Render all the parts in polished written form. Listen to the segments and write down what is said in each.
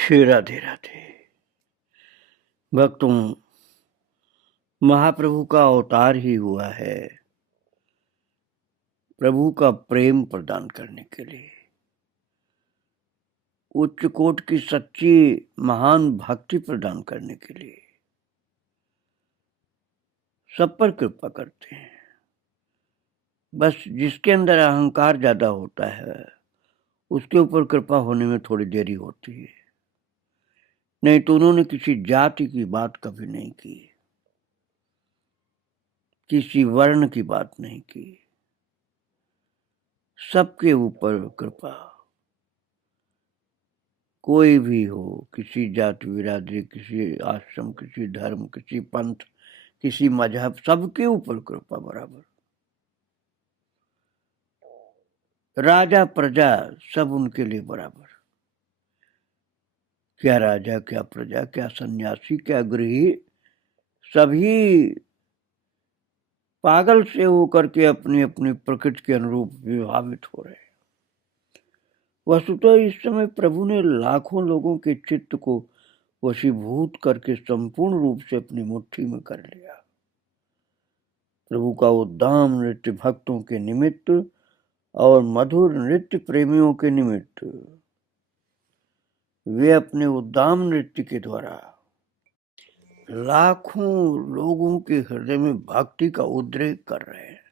श्री राधे राधे। भक्तों, महाप्रभु का अवतार ही हुआ है प्रभु का प्रेम प्रदान करने के लिए, उच्च कोट की सच्ची महान भक्ति प्रदान करने के लिए। सब पर कृपा करते हैं। बस जिसके अंदर अहंकार ज्यादा होता है उसके ऊपर कृपा होने में थोड़ी देरी होती है, नहीं तो उन्होंने किसी जाति की बात कभी नहीं की, किसी वर्ण की बात नहीं की। सबके ऊपर कृपा, कोई भी हो, किसी जाति बिरादरी, किसी आश्रम, किसी धर्म, किसी पंथ, किसी मजहब, सबके ऊपर कृपा बराबर। राजा प्रजा सब उनके लिए बराबर। क्या राजा, क्या प्रजा, क्या सन्यासी, क्या गृही, सभी पागल से होकर के अपनी अपनी प्रकृति के अनुरूप विभावित हो रहे हैं। वस्तुतः इस समय प्रभु ने लाखों लोगों के चित्त को वशीभूत करके संपूर्ण रूप से अपनी मुट्ठी में कर लिया। प्रभु का उद्दाम नृत्य भक्तों के निमित्त और मधुर नृत्य प्रेमियों के निमित्त, वे अपने उद्दाम नृत्य के द्वारा लाखों लोगों के हृदय में भक्ति का उद्रेक कर रहे हैं।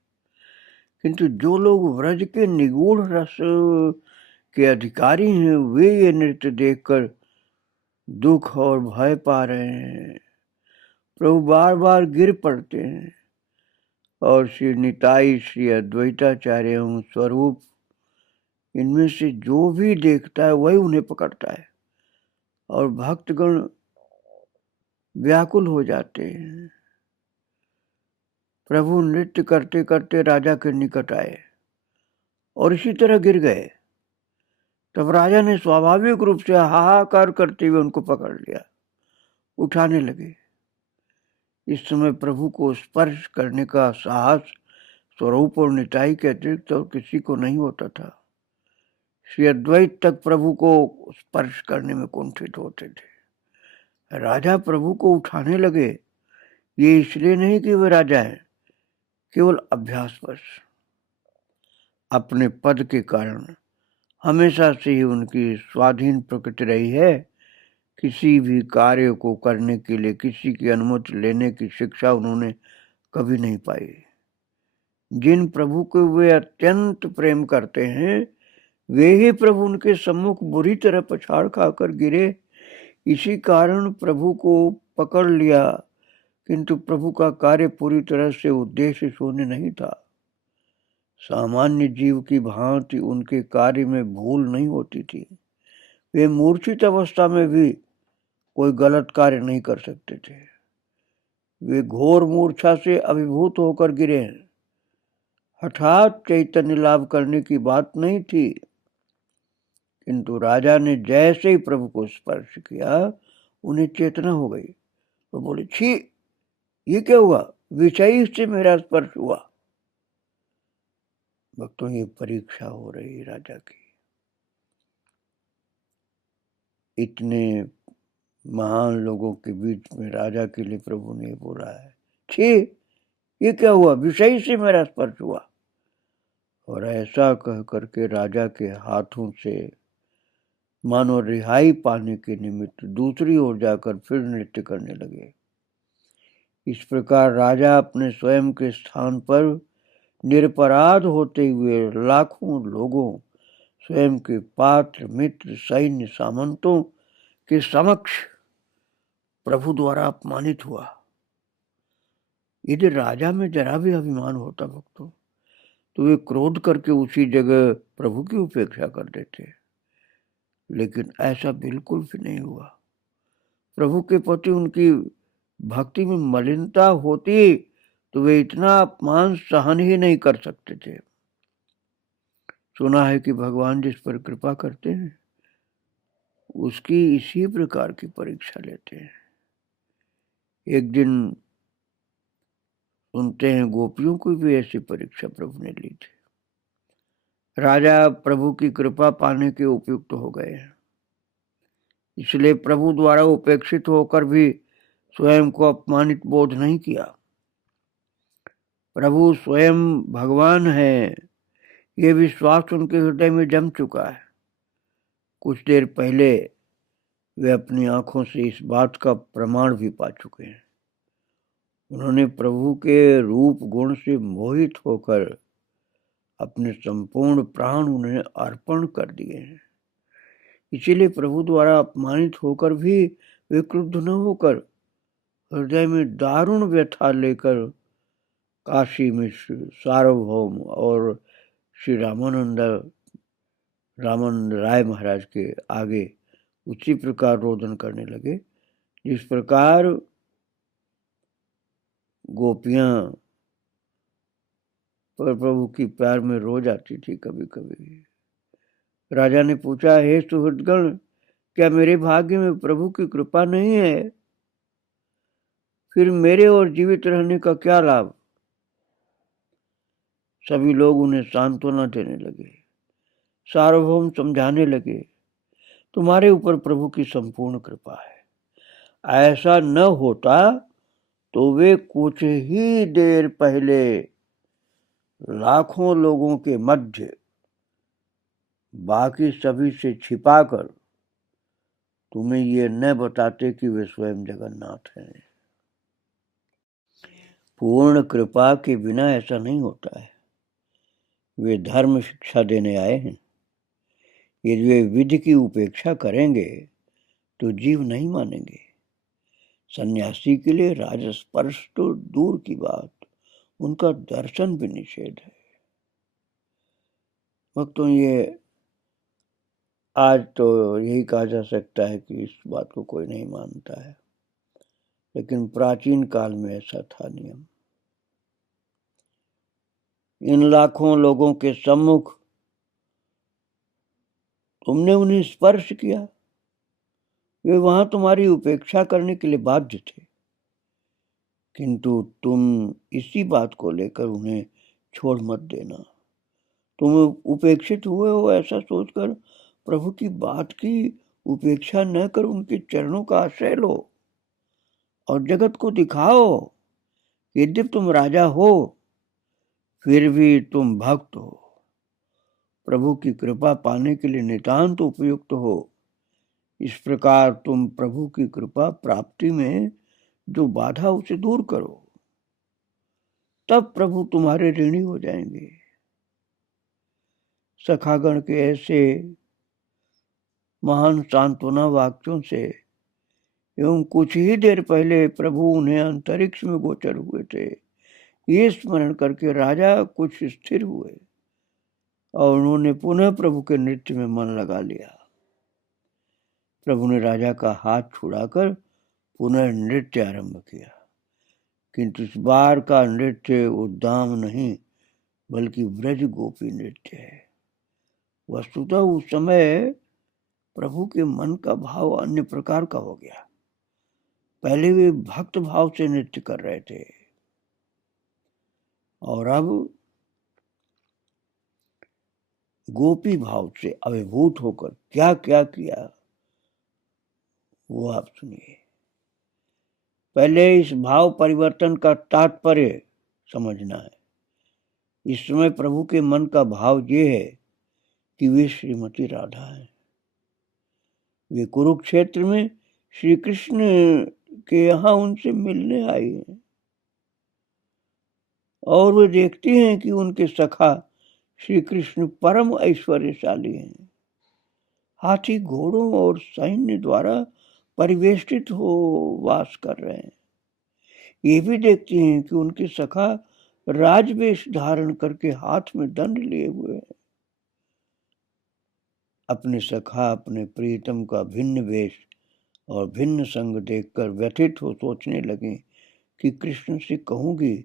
किंतु जो लोग व्रज के निगूढ़ रस के अधिकारी हैं, वे ये नृत्य देखकर दुख और भय पा रहे हैं। प्रभु बार बार गिर पड़ते हैं और श्री निताई, श्री अद्वैताचार्य एवं स्वरूप, इनमें से जो भी देखता है वही उन्हें पकड़ता है और भक्तगण व्याकुल हो जाते हैं। प्रभु नृत्य करते करते राजा के निकट आए और इसी तरह गिर गए। तब राजा ने स्वाभाविक रूप से हाहाकार करते हुए उनको पकड़ लिया, उठाने लगे। इस समय प्रभु को स्पर्श करने का साहस स्वरूप और निताई के अतिरिक्त और किसी को नहीं होता था। श्री अद्वैत तक प्रभु को स्पर्श करने में कुंठित होते थे। राजा प्रभु को उठाने लगे, ये इसलिए नहीं कि वे राजा हैं, केवल अभ्यासवश, अपने पद के कारण हमेशा से ही उनकी स्वाधीन प्रकृति रही है। किसी भी कार्य को करने के लिए किसी की अनुमति लेने की शिक्षा उन्होंने कभी नहीं पाई। जिन प्रभु को वे अत्यंत प्रेम करते हैं, वे ही प्रभु उनके सम्मुख बुरी तरह पछाड़ खाकर गिरे। इसी कारण प्रभु को पकड़ लिया, किंतु प्रभु का कार्य पूरी तरह से उद्देश्य शून्य नहीं था। सामान्य जीव की भांति उनके कार्य में भूल नहीं होती थी। वे मूर्छित अवस्था में भी कोई गलत कार्य नहीं कर सकते थे। वे घोर मूर्छा से अभिभूत होकर गिरे हैं। हठात चैतन्य लाभ करने की बात नहीं थी, किंतु राजा ने जैसे ही प्रभु को स्पर्श किया, उन्हें चेतना हो गई। तो बोले, छी, ये क्या हुआ? विषय से मेरा स्पर्श हुआ। भक्तों, ये परीक्षा हो रही राजा की। इतने महान लोगों के बीच में राजा के लिए प्रभु ने बोला है, छी, ये क्या हुआ? विषय से मेरा स्पर्श हुआ। और ऐसा कह करके राजा के हाथों से मानो रिहाई पाने के निमित्त दूसरी ओर जाकर फिर नृत्य करने लगे। इस प्रकार राजा अपने स्वयं के स्थान पर निरपराध होते हुए लाखों लोगों, स्वयं के पात्र, मित्र, सैन्य, सामंतों के समक्ष प्रभु द्वारा अपमानित हुआ। यदि राजा में जरा भी अभिमान होता भक्तों, तो वे क्रोध करके उसी जगह प्रभु की उपेक्षा कर देते। लेकिन ऐसा बिल्कुल भी नहीं हुआ। प्रभु के प्रति उनकी भक्ति में मलिनता होती तो वे इतना अपमान सहन ही नहीं कर सकते थे। सुना है कि भगवान जिस पर कृपा करते हैं उसकी इसी प्रकार की परीक्षा लेते हैं। एक दिन सुनते हैं गोपियों की भी ऐसी परीक्षा प्रभु ने ली थी। राजा प्रभु की कृपा पाने के उपयुक्त हो गए हैं। इसलिए प्रभु द्वारा उपेक्षित होकर भी स्वयं को अपमानित बोध नहीं किया। प्रभु स्वयं भगवान है, ये विश्वास उनके हृदय में जम चुका है। कुछ देर पहले वे अपनी आंखों से इस बात का प्रमाण भी पा चुके हैं। उन्होंने प्रभु के रूप गुण से मोहित होकर अपने संपूर्ण प्राण उन्हें अर्पण कर दिए हैं। इसीलिए प्रभु द्वारा अपमानित होकर भी वे क्रुद्ध न होकर हृदय में दारुण व्यथा लेकर काशी मिश्र, सार्वभौम और श्री रामानंद राय महाराज के आगे उसी प्रकार रोदन करने लगे जिस प्रकार गोपियां प्रभु की प्यार में रो जाती थी कभी कभी। राजा ने पूछा, हे सुहृदगण, क्या मेरे भाग्य में प्रभु की कृपा नहीं है? फिर मेरे और जीवित रहने का क्या लाभ? सभी लोग उन्हें सांत्वना देने लगे। सार्वभौम समझाने लगे, तुम्हारे ऊपर प्रभु की संपूर्ण कृपा है। ऐसा न होता तो वे कुछ ही देर पहले लाखों लोगों के मध्य बाकी सभी से छिपाकर तुम्हें ये न बताते कि वे स्वयं जगन्नाथ हैं। पूर्ण कृपा के बिना ऐसा नहीं होता है। वे धर्म शिक्षा देने आए हैं। यदि वे विधि की उपेक्षा करेंगे तो जीव नहीं मानेंगे। सन्यासी के लिए राजस्पर्श तो दूर की बात, उनका दर्शन भी निषेध है। भक्तों, ये आज तो यही कहा जा सकता है कि इस बात को कोई नहीं मानता है, लेकिन प्राचीन काल में ऐसा था नियम। इन लाखों लोगों के सम्मुख तुमने उन्हें स्पर्श किया, वे वहां तुम्हारी उपेक्षा करने के लिए बाध्य थे, किंतु तुम इसी बात को लेकर उन्हें छोड़ मत देना। तुम उपेक्षित हुए हो ऐसा सोचकर प्रभु की बात की उपेक्षा न कर उनके चरणों का आश्रय लो और जगत को दिखाओ। यद्यपि तुम राजा हो फिर भी तुम भक्त हो, प्रभु की कृपा पाने के लिए नितांत उपयुक्त हो। इस प्रकार तुम प्रभु की कृपा प्राप्ति में जो बाधा उसे दूर करो, तब प्रभु तुम्हारे ऋणी हो जाएंगे। सखागण के ऐसे महान सांत्वना वाक्यों से एवं कुछ ही देर पहले प्रभु उन्हें अंतरिक्ष में गोचर हुए थे, ये स्मरण करके राजा कुछ स्थिर हुए और उन्होंने पुनः प्रभु के नृत्य में मन लगा लिया। प्रभु ने राजा का हाथ छुड़ाकर पुनः नृत्य आरंभ किया, किंतु इस बार का नृत्य उद्दाम नहीं बल्कि ब्रज गोपी नृत्य है। वस्तुतः उस समय प्रभु के मन का भाव अन्य प्रकार का हो गया। पहले वे भक्त भाव से नृत्य कर रहे थे और अब गोपी भाव से अभिभूत होकर क्या क्या किया वो आप सुनिए। पहले इस भाव परिवर्तन का तात्पर्य समझना है। इस समय प्रभु के मन का भाव ये है कि वे श्रीमती राधा हैं। वे कुरुक्षेत्र में श्री कृष्ण के यहाँ उनसे मिलने आई हैं और वे देखती हैं कि उनके सखा श्री कृष्ण परम ऐश्वर्यशाली हैं, हाथी घोड़ों और सैन्य द्वारा परिवेष्टित हो वास कर रहे हैं। ये भी देखती हैं कि उनके सखा राजवेश धारण करके हाथ में दंड लिए हुए हैं। अपने सखा अपने प्रीतम का भिन्न वेश और भिन्न संग देखकर व्यथित हो सोचने लगे कि कृष्ण से कहूंगी,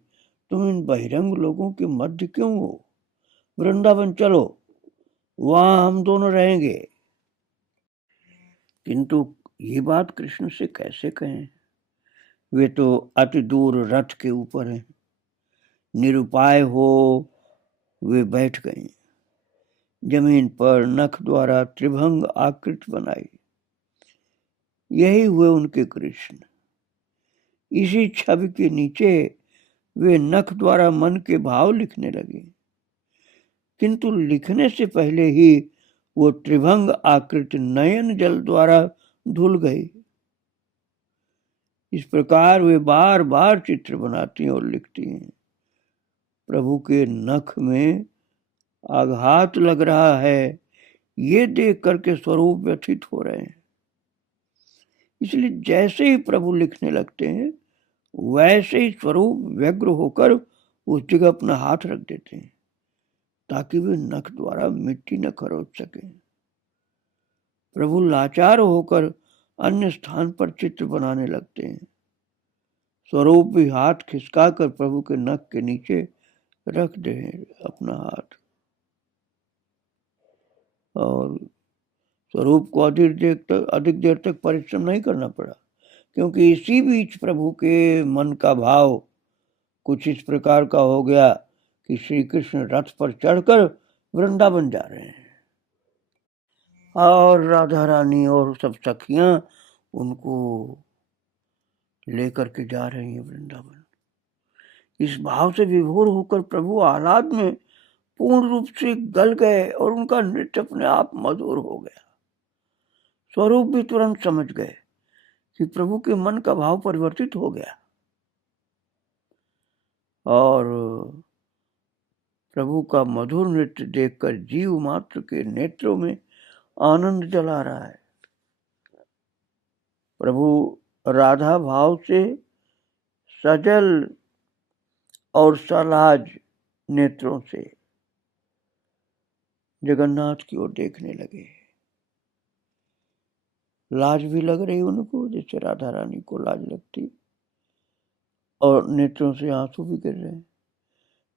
तुम इन बहिरंग लोगों के मध्य क्यों हो? वृंदावन चलो, वहां हम दोनों रहेंगे। किंतु ये बात कृष्ण से कैसे कहें? वे तो अति दूर रथ के ऊपर हैं। निरुपाय हो वे बैठ गए, जमीन पर नख द्वारा त्रिभंग आकृति बनाई। यही हुए उनके कृष्ण। इसी छवि के नीचे वे नख द्वारा मन के भाव लिखने लगे, किंतु लिखने से पहले ही वो त्रिभंग आकृति नयन जल द्वारा धुल गई। इस प्रकार वे बार बार चित्र बनाती हैं और लिखती हैं। प्रभु के नख में आघात लग रहा है, ये देख करके स्वरूप व्यथित हो रहे हैं। इसलिए जैसे ही प्रभु लिखने लगते हैं, वैसे ही स्वरूप व्यग्र होकर उस जगह अपना हाथ रख देते हैं, ताकि वे नख द्वारा मिट्टी न खरोच सके। प्रभु लाचार होकर अन्य स्थान पर चित्र बनाने लगते हैं। स्वरूप भी हाथ खिसका कर प्रभु के नख के नीचे रख दे अपना हाथ, और स्वरूप को अधिक देर तक परिश्रम नहीं करना पड़ा, क्योंकि इसी बीच प्रभु के मन का भाव कुछ इस प्रकार का हो गया कि श्री कृष्ण रथ पर चढ़कर वृंदावन जा रहे हैं और राधा रानी और सब सखियां उनको लेकर के जा रही हैं वृंदावन। इस भाव से विभोर होकर प्रभु आह्लाद में पूर्ण रूप से गल गए और उनका नृत्य अपने आप मधुर हो गया। स्वरूप भी तुरंत समझ गए कि प्रभु के मन का भाव परिवर्तित हो गया और प्रभु का मधुर नृत्य देखकर जीव मात्र के नेत्रों में आनंद जला रहा है। प्रभु राधा भाव से सजल और सलाज नेत्रों से जगन्नाथ की ओर देखने लगे। लाज भी लग रही उनको, जैसे राधा रानी को लाज लगती, और नेत्रों से आंसू भी गिर रहे।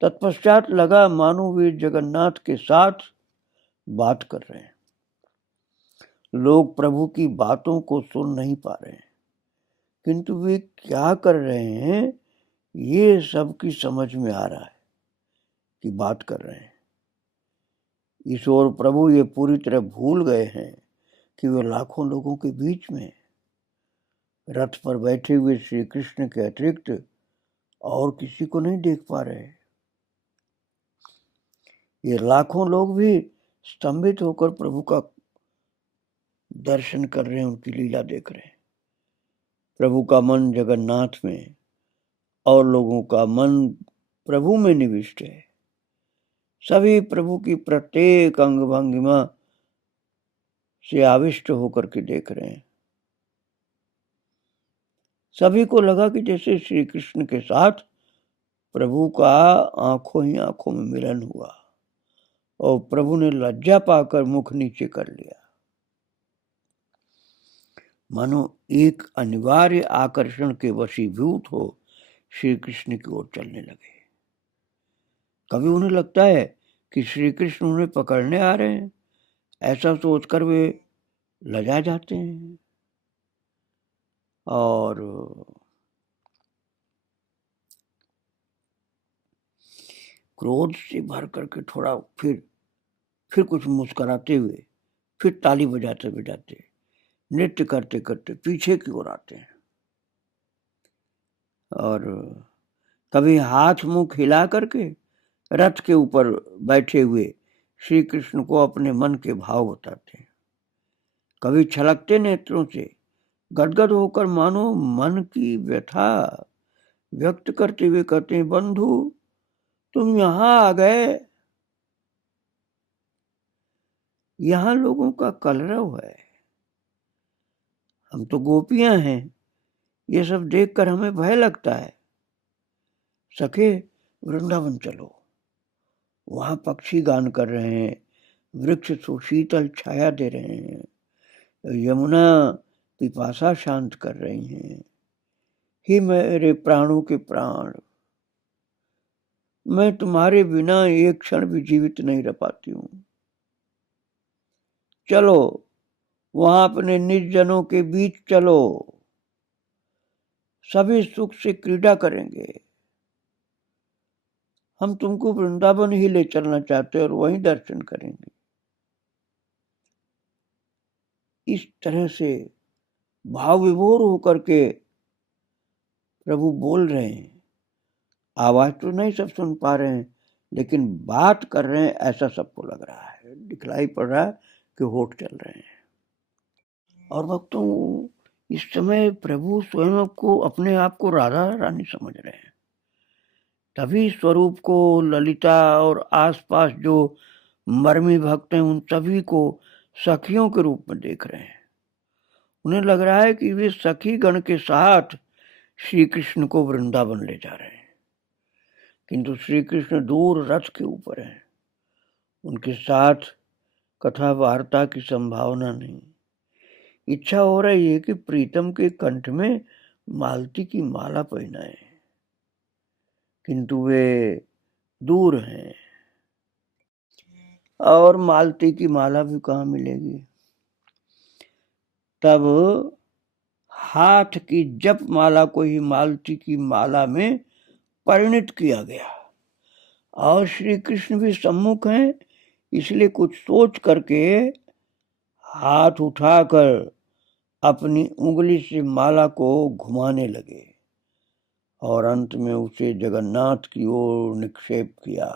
तत्पश्चात लगा मानो वे जगन्नाथ के साथ बात कर रहे हैं। लोग प्रभु की बातों को सुन नहीं पा रहे हैं, किंतु वे क्या कर रहे हैं ये सबकी समझ में आ रहा है कि बात कर रहे हैं। इस ओर प्रभु ये पूरी तरह भूल गए हैं कि वे लाखों लोगों के बीच में रथ पर बैठे हुए श्री कृष्ण के अतिरिक्त और किसी को नहीं देख पा रहे। ये लाखों लोग भी स्तंभित होकर प्रभु का दर्शन कर रहे हैं, उनकी लीला देख रहे हैं। प्रभु का मन जगन्नाथ में और लोगों का मन प्रभु में निविष्ट है। सभी प्रभु की प्रत्येक अंग भंगिमा से आविष्ट होकर के देख रहे हैं। सभी को लगा कि जैसे श्री कृष्ण के साथ प्रभु का आंखों ही आंखों में मिलन हुआ और प्रभु ने लज्जा पाकर मुख नीचे कर लिया। मानो एक अनिवार्य आकर्षण के वशीभूत हो श्री कृष्ण की ओर चलने लगे। कभी उन्हें लगता है कि श्री कृष्ण उन्हें पकड़ने आ रहे हैं, ऐसा सोचकर वे लजा जाते हैं और क्रोध से भर करके थोड़ा फिर कुछ मुस्कुराते हुए फिर ताली बजाते बजाते नृत्य करते करते पीछे की ओर आते हैं और कभी हाथ मुंह खिला करके रथ के ऊपर बैठे हुए श्री कृष्ण को अपने मन के भाव बताते हैं। कभी छलकते नेत्रों से गदगद होकर मानो मन की व्यथा व्यक्त करते हुए कहते हैं, बंधु तुम यहां आ गए। यहां लोगों का कलरव है, हम तो गोपियां हैं, ये सब देखकर हमें भय लगता है। सखे वृंदावन चलो, वहां पक्षी गान कर रहे हैं, वृक्ष सुशीतल छाया दे रहे हैं, यमुना पिपासा शांत कर रही हैं। ही मेरे प्राणों के प्राण, मैं तुम्हारे बिना एक क्षण भी जीवित नहीं रह पाती हूं। चलो वहां अपने निज जनों के बीच चलो, सभी सुख से क्रीड़ा करेंगे। हम तुमको वृंदावन ही ले चलना चाहते हैं और वहीं दर्शन करेंगे। इस तरह से भाव विभोर होकर के प्रभु बोल रहे हैं। आवाज तो नहीं सब सुन पा रहे हैं, लेकिन बात कर रहे हैं ऐसा सबको लग रहा है, दिखलाई पड़ रहा है कि होठ चल रहे हैं। और भक्तों, इस समय प्रभु स्वयं को, अपने आप को राधा रानी समझ रहे हैं। तभी स्वरूप को ललिता और आसपास जो मर्मी भक्त हैं उन सभी को सखियों के रूप में देख रहे हैं। उन्हें लग रहा है कि वे सखी गण के साथ श्री कृष्ण को वृंदावन ले जा रहे हैं, किंतु श्री कृष्ण दूर रथ के ऊपर हैं, उनके साथ कथा वार्ता की संभावना नहीं। इच्छा हो रही है कि प्रीतम के कंठ में मालती की माला पहनाए, किंतु वे दूर हैं और मालती की माला भी कहाँ मिलेगी। तब हाथ की जप माला को ही मालती की माला में परिणित किया गया और श्री कृष्ण भी सम्मुख हैं, इसलिए कुछ सोच करके हाथ उठाकर अपनी उंगली से माला को घुमाने लगे और अंत में उसे जगन्नाथ की ओर निक्षेप किया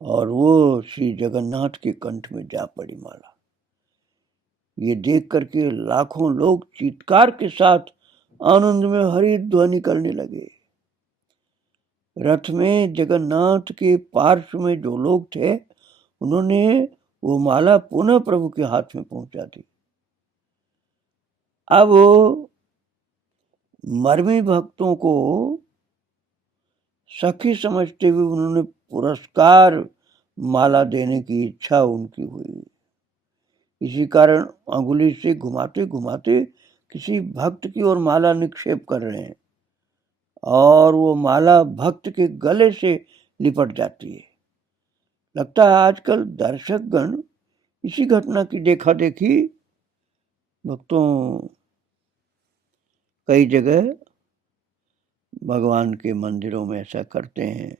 और वो श्री जगन्नाथ के कंठ में जा पड़ी माला। ये देख करके लाखों लोग चीत्कार के साथ आनंद में हरि ध्वनि करने लगे। रथ में जगन्नाथ के पार्श्व में जो लोग थे, उन्होंने वो माला पुनः प्रभु के हाथ में पहुंचा दी। अब मर्मी भक्तों को सखी समझते हुए उन्होंने पुरस्कार माला देने की इच्छा उनकी हुई। इसी कारण अंगुली से घुमाते घुमाते किसी भक्त की ओर माला निक्षेप कर रहे हैं और वो माला भक्त के गले से लिपट जाती है। लगता है आजकल दर्शकगण इसी घटना की देखा देखी भक्तों कई जगह भगवान के मंदिरों में ऐसा करते हैं,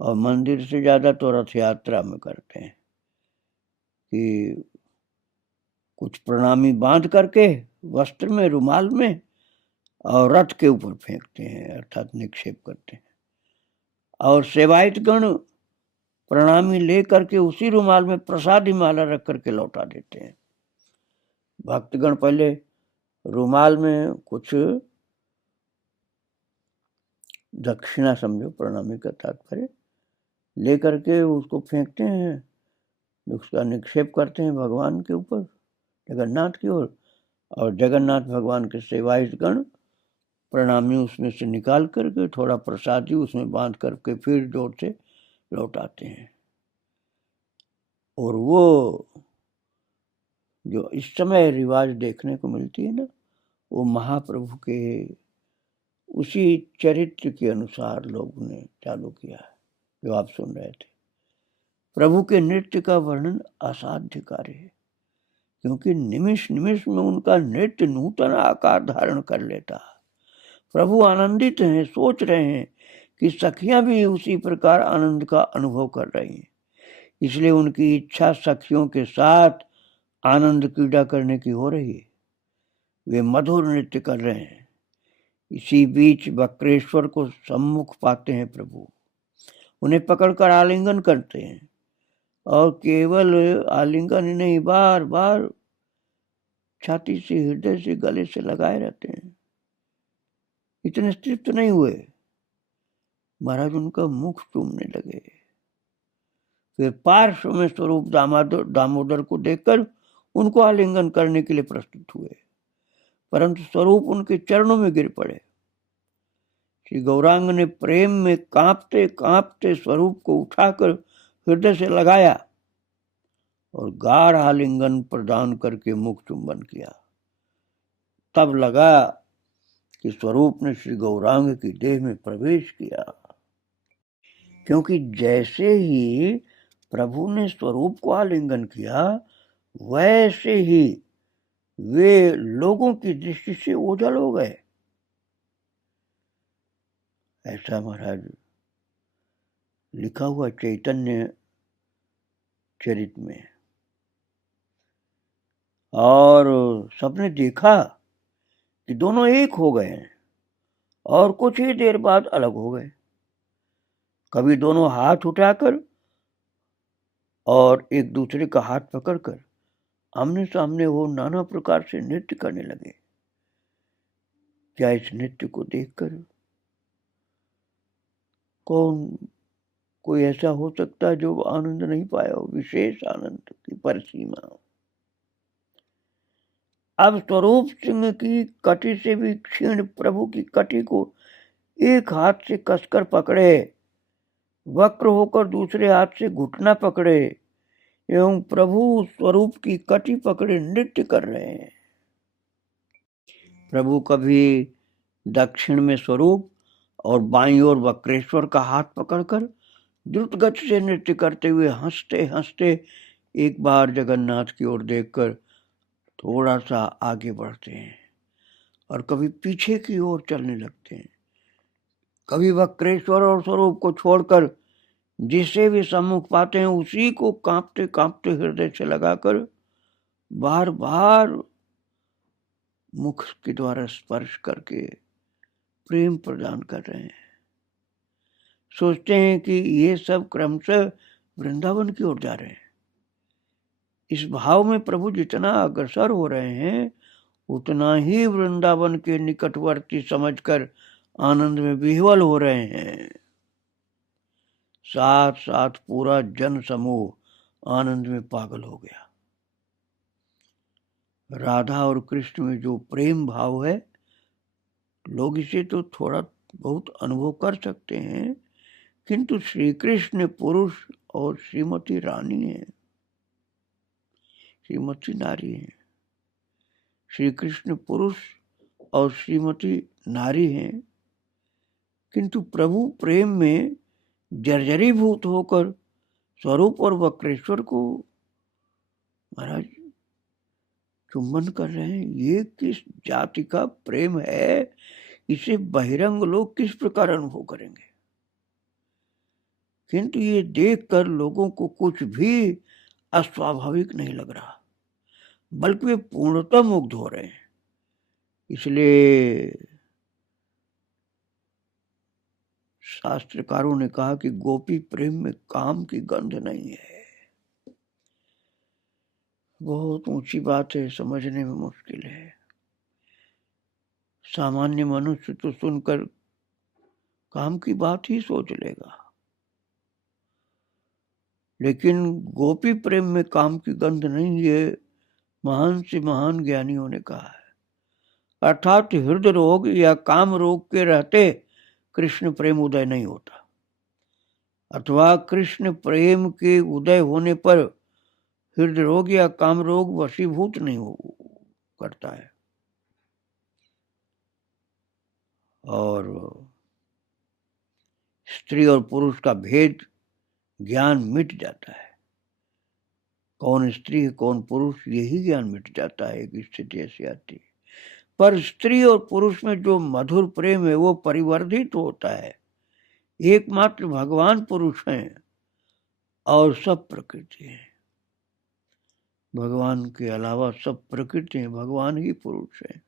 और मंदिर से ज्यादा तो रथ यात्रा में करते हैं कि कुछ प्रणामी बांध करके वस्त्र में, रुमाल में, और रथ के ऊपर फेंकते हैं, अर्थात निक्षेप करते हैं। और सेवायत गण प्रणामी ले करके उसी रुमाल में प्रसादी माला रख करके लौटा देते हैं। भक्तगण पहले रुमाल में कुछ दक्षिणा, समझो प्रणामी का तात्पर्य, ले करके उसको फेंकते हैं, उसका निक्षेप करते हैं भगवान के ऊपर, जगन्नाथ की ओर, और जगन्नाथ भगवान के सेवायत गण प्रणामी उसमें से निकाल करके थोड़ा प्रसादी उसमें बांध करके फिर जोर से लौटाते हैं। और वो जो इस समय रिवाज देखने को मिलती है ना, वो महाप्रभु के उसी चरित्र के अनुसार लोगों ने चालू किया है, जो आप सुन रहे थे। प्रभु के नृत्य का वर्णन असाध्य कार्य है, क्योंकि निमिष निमिष में उनका नृत्य नूतन आकार धारण कर लेता है। प्रभु आनंदित हैं, सोच रहे हैं कि सखियां भी उसी प्रकार आनंद का अनुभव कर रही हैं, इसलिए उनकी इच्छा सखियों के साथ आनंद क्रीड़ा करने की हो रही है। वे मधुर नृत्य कर रहे हैं। इसी बीच वक्रेश्वर को सम्मुख पाते हैं प्रभु, उन्हें पकड़कर आलिंगन करते हैं, और केवल आलिंगन ही नहीं, बार बार छाती से, हृदय से, गले से लगाए रहते हैं। इतने तृप्त नहीं हुए, महाराज उनका मुख चूमने लगे। फिर पार्श्व में स्वरूप दामोदर को देखकर उनको आलिंगन करने के लिए प्रस्तुत हुए, परंतु स्वरूप उनके चरणों में गिर पड़े। श्री गौरांग ने प्रेम में कांपते कांपते स्वरूप को उठाकर हृदय से लगाया और गाढ़ आलिंगन प्रदान करके मुख चुंबन किया। तब लगा कि स्वरूप ने श्री गौरांग की देह में प्रवेश किया, क्योंकि जैसे ही प्रभु ने स्वरूप को आलिंगन किया, वैसे ही वे लोगों की दृष्टि से ओझल हो गए। ऐसा महाराज लिखा हुआ चैतन्य चरित में। और सबने देखा कि दोनों एक हो गए हैं और कुछ ही देर बाद अलग हो गए। कभी दोनों हाथ उठाकर और एक दूसरे का हाथ पकड़कर आमने सामने वो नाना प्रकार से नृत्य करने लगे। क्या इस नृत्य को देखकर कोई ऐसा हो सकता है जो आनंद नहीं पाया हो, विशेष आनंद की परिसीमा। अब स्वरूप सिंह की कटी से भी क्षीण प्रभु की कटी को एक हाथ से कसकर पकड़े, वक्र होकर दूसरे हाथ से घुटना पकड़े एवं प्रभु स्वरूप की कटी पकड़े नृत्य कर रहे हैं। प्रभु कभी दक्षिण में स्वरूप और बाईं ओर वक्रेश्वर का हाथ पकड़कर द्रुत गति से नृत्य करते हुए हंसते हंसते एक बार जगन्नाथ की ओर देखकर थोड़ा सा आगे बढ़ते हैं और कभी पीछे की ओर चलने लगते हैं। कभी वक्रेश्वर और स्वरूप को छोड़कर जिसे भी सम्मुख पाते हैं उसी को कांपते कांपते हृदय से लगाकर बार बार मुख के द्वारा स्पर्श करके प्रेम प्रदान कर रहे हैं। सोचते हैं कि ये सब क्रमशः वृंदावन की ओर जा रहे हैं। इस भाव में प्रभु जितना अग्रसर हो रहे हैं उतना ही वृंदावन के निकटवर्ती समझकर आनंद में विह्वल हो रहे हैं। साथ साथ पूरा जन समूह आनंद में पागल हो गया। राधा और कृष्ण में जो प्रेम भाव है, लोग इसे तो थोड़ा बहुत अनुभव कर सकते हैं, किंतु श्री कृष्ण पुरुष और श्रीमती रानी है, श्रीमती नारी है। श्री कृष्ण पुरुष और श्रीमती नारी हैं, किंतु प्रभु प्रेम में जर्जरीभूत होकर स्वरूप और वक्रेश्वर को महाराज चुंबन कर रहे हैं। ये किस जाति का प्रेम है, इसे बहिरंग लोग किस प्रकार अनुभव करेंगे। किंतु ये देखकर लोगों को कुछ भी अस्वाभाविक नहीं लग रहा, बल्कि वे पूर्णतः मुग्ध हो रहे हैं। इसलिए शास्त्रकारों ने कहा कि गोपी प्रेम में काम की गंध नहीं है। बहुत ऊंची बात है, समझने में मुश्किल है। सामान्य मनुष्य तो सुनकर काम की बात ही सोच लेगा, लेकिन गोपी प्रेम में काम की गंध नहीं, ये महान से महान ज्ञानियों ने कहा है। अर्थात हृदय रोग या काम रोग के रहते कृष्ण प्रेम उदय नहीं होता, अथवा कृष्ण प्रेम के उदय होने पर हृदय रोग या काम रोग वशीभूत नहीं करता है और स्त्री और पुरुष का भेद ज्ञान मिट जाता है। कौन स्त्री है कौन पुरुष, यही ज्ञान मिट जाता है। एक स्थिति ऐसी आती है। पर स्त्री और पुरुष में जो मधुर प्रेम है वो परिवर्धित होता है। एकमात्र भगवान पुरुष हैं और सब प्रकृति है। भगवान के अलावा सब प्रकृति है, भगवान ही पुरुष है।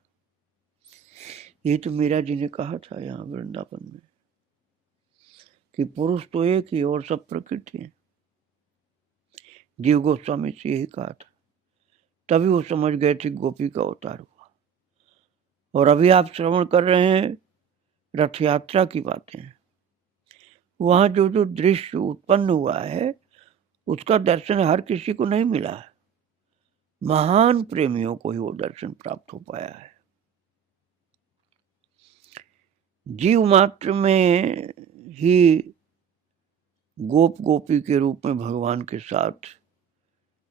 ये तो मीरा जी ने कहा था यहाँ वृंदावन में कि पुरुष तो एक ही और सब प्रकृति है। जीव गोस्वामी से यही कहा था, तभी वो समझ गए थे गोपी का अवतार हुआ। और अभी आप श्रवण कर रहे हैं रथ यात्रा की बातें। वहां जो जो दृश्य उत्पन्न हुआ है उसका दर्शन हर किसी को नहीं मिला है, महान प्रेमियों को ही वो दर्शन प्राप्त हो पाया है। जीव मात्र में ही गोप गोपी के रूप में भगवान के साथ,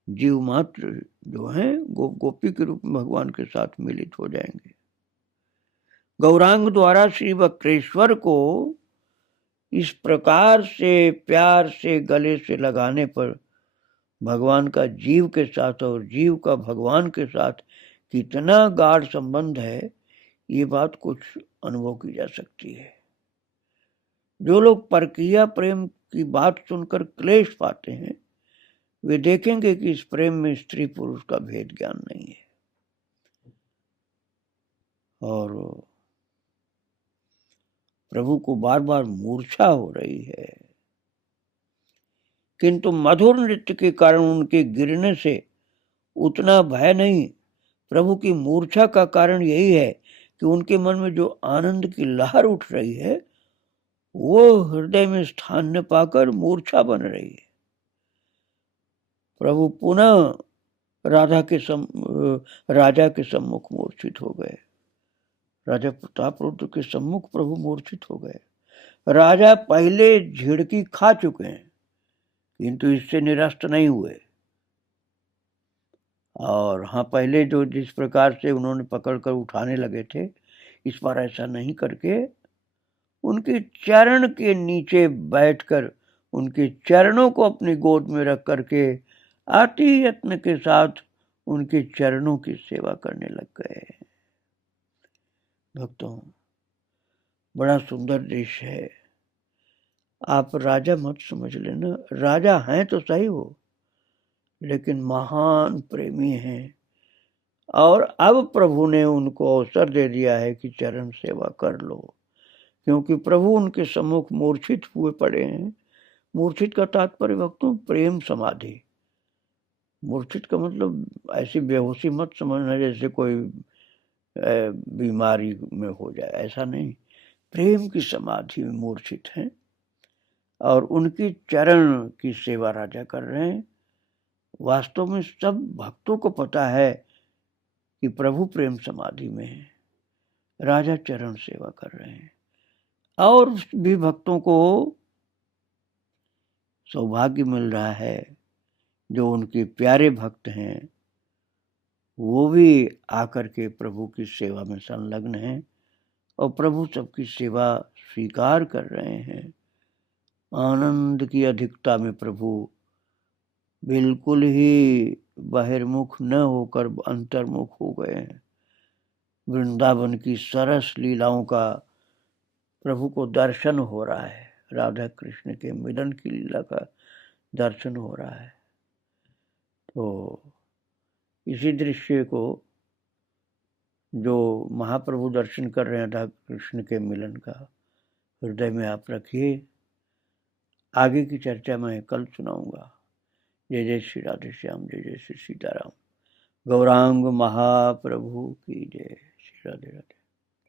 जीव मात्र जो है गोप गोपी के रूप में भगवान के साथ मिलित हो जाएंगे। गौरांग द्वारा श्री वक्रेश्वर को इस प्रकार से प्यार से गले से लगाने पर भगवान का जीव के साथ और जीव का भगवान के साथ कितना गाढ़ संबंध है, ये बात कुछ अनुभव की जा सकती है। जो लोग परकीय प्रेम की बात सुनकर क्लेश पाते हैं वे देखेंगे कि इस प्रेम में स्त्री पुरुष का भेद ज्ञान नहीं है। और प्रभु को बार बार मूर्छा हो रही है, किंतु मधुर नृत्य के कारण उनके गिरने से उतना भय नहीं। प्रभु की मूर्छा का कारण यही है कि उनके मन में जो आनंद की लहर उठ रही है वो हृदय में स्थान न पाकर मूर्छा बन रही है। प्रभु पुनः राजा के सम्मुख मूर्छित हो गए। राजा प्रताप रुद्र के सम्मुख प्रभु मूर्छित हो गए। राजा पहले झिड़की खा चुके हैं किंतु इससे निराश नहीं हुए। और हाँ, पहले जो जिस प्रकार से उन्होंने पकड़कर उठाने लगे थे, इस बार ऐसा नहीं करके उनके चरण के नीचे बैठकर उनके चरणों को अपनी गोद में रख करके अति यत्न के साथ उनके चरणों की सेवा करने लग गए। भक्तों, बड़ा सुंदर दृश्य है। आप राजा मत समझ लेना, राजा हैं तो सही हो, लेकिन महान प्रेमी हैं। और अब प्रभु ने उनको अवसर दे दिया है कि चरण सेवा कर लो, क्योंकि प्रभु उनके सम्मुख मूर्छित हुए पड़े हैं। मूर्छित का तात्पर्य भक्तों प्रेम समाधि। मूर्छित का मतलब ऐसी बेहोशी मत समझना जैसे कोई बीमारी में हो जाए, ऐसा नहीं। प्रेम की समाधि में मूर्छित हैं और उनकी चरण की सेवा राजा कर रहे हैं। वास्तव में सब भक्तों को पता है कि प्रभु प्रेम समाधि में है, राजा चरण सेवा कर रहे हैं। और भी भक्तों को सौभाग्य मिल रहा है, जो उनके प्यारे भक्त हैं वो भी आकर के प्रभु की सेवा में संलग्न हैं और प्रभु सबकी सेवा स्वीकार कर रहे हैं। आनंद की अधिकता में प्रभु बिल्कुल ही बहिर्मुख न होकर अंतर्मुख हो गए हैं। वृंदावन की सरस लीलाओं का प्रभु को दर्शन हो रहा है, राधा कृष्ण के मिलन की लीला का दर्शन हो रहा है। तो इसी दृश्य को जो महाप्रभु दर्शन कर रहे हैं राधा कृष्ण के मिलन का, हृदय में आप रखिए। आगे की चर्चा मैं कल सुनाऊंगा। जय जय श्री राधे श्याम, जय जय श्री सीताराम। गौरांग महाप्रभु की जय। श्री राधे राधे।